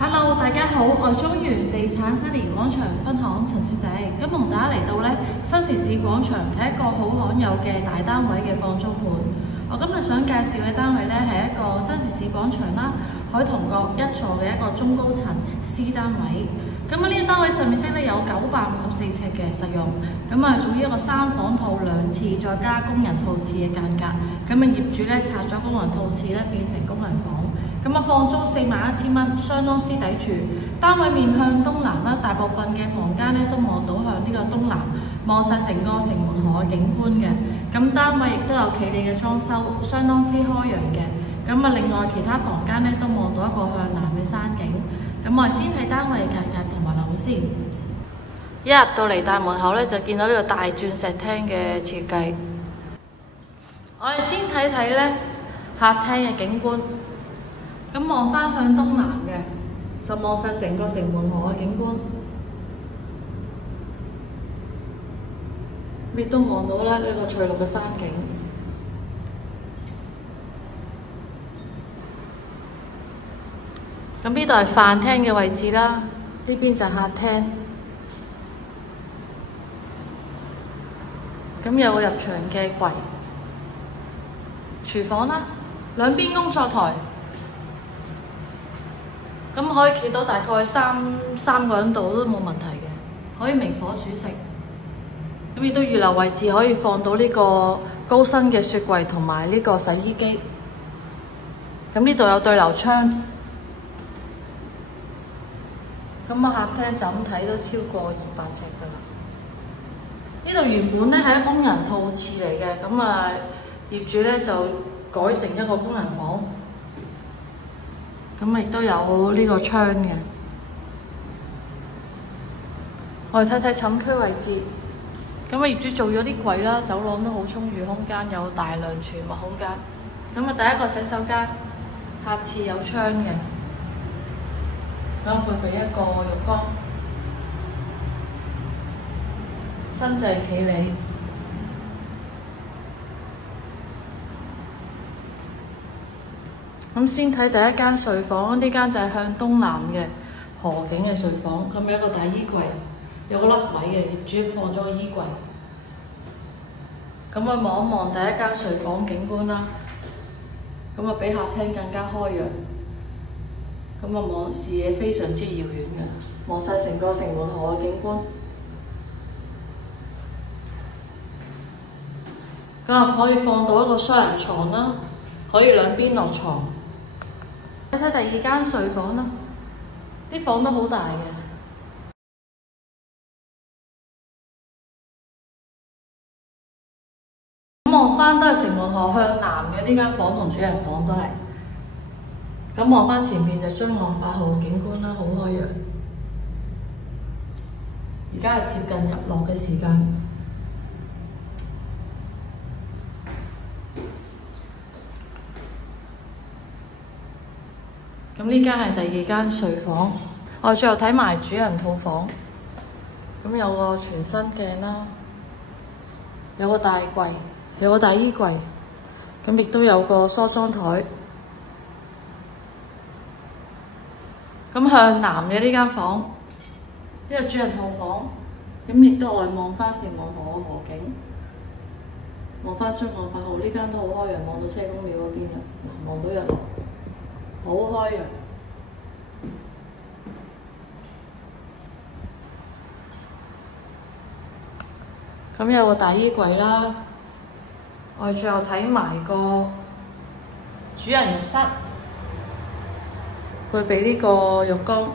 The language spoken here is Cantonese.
Hello， 大家好，我係中原地產新年廣場分行陳小姐，今日同大家嚟到新城市廣場睇一個好罕有嘅大單位嘅放租盤。我今日想介紹嘅單位係一個新城市廣場啦，海桐角一座嘅一個中高層 C 單位。咁呢個單位上面積有954尺嘅實用，屬於一個3房套2廁再加工人套廁嘅間隔。業主拆咗工人套廁變成工人房。放租41,000蚊，相當之抵住。單位面向東南啦，大部分嘅房間都望到向呢個東南，望晒成個城門河嘅景觀嘅。單位亦都有企理嘅裝修，相當之開揚嘅。另外其他房間都望到一個向南嘅山景。我哋先睇單位嘅價格同埋樓先。一入到嚟大門口就見到呢個大鑽石廳嘅設計。我哋先睇睇客廳嘅景觀。望返向東南嘅，就望晒成個城門河嘅景觀，亦都望到呢個翠綠嘅山景。呢度係飯廳嘅位置啦，呢邊就係客廳。有個入場嘅櫃，廚房啦，兩邊工作台。可以企到大概三個人度都冇問題嘅，可以明火煮食。亦都預留位置可以放到呢個高身嘅雪櫃同埋呢個洗衣機。呢度有對流窗。客廳就咁睇都超過200尺㗎啦。呢度原本係工人套廁嚟嘅，業主就改成一個工人房。亦都有呢個窗嘅。我哋睇睇寢區位置。業主做咗啲櫃啦，走廊都好充裕空間，有大量儲物空間。第一個洗手間，客廁有窗嘅。配備一個浴缸，新淨企理。先睇第一間睡房，呢間就係向東南嘅河景嘅睡房。有一個大衣櫃，有個凹位嘅，業主放咗個衣櫃。望一望第一間睡房景觀啦，比客廳更加開揚。望視野非常之遙遠嘅，望晒成個城門河嘅景觀。可以放到一個雙人床啦，可以兩邊落床。睇睇第二間睡房啦，啲房都好大嘅。望返都係城門河向南嘅，呢間房同主人房都係。望返前面就津岸8號景觀啦，好開揚。而家係接近日落嘅時間。呢間係第二間睡房，我哋最後睇埋主人套房。有個全身鏡啦，有個大櫃，有個大衣櫃，亦都有個梳妝台。向南嘅呢間房，呢個主人套房，亦都外望返城門河嘅河景，望返津岸8號呢間都好開揚，望到車公廟嗰邊嘅，望到日落。好開揚。有個大衣櫃啦，我哋最後睇埋個主人浴室，配備呢個浴缸。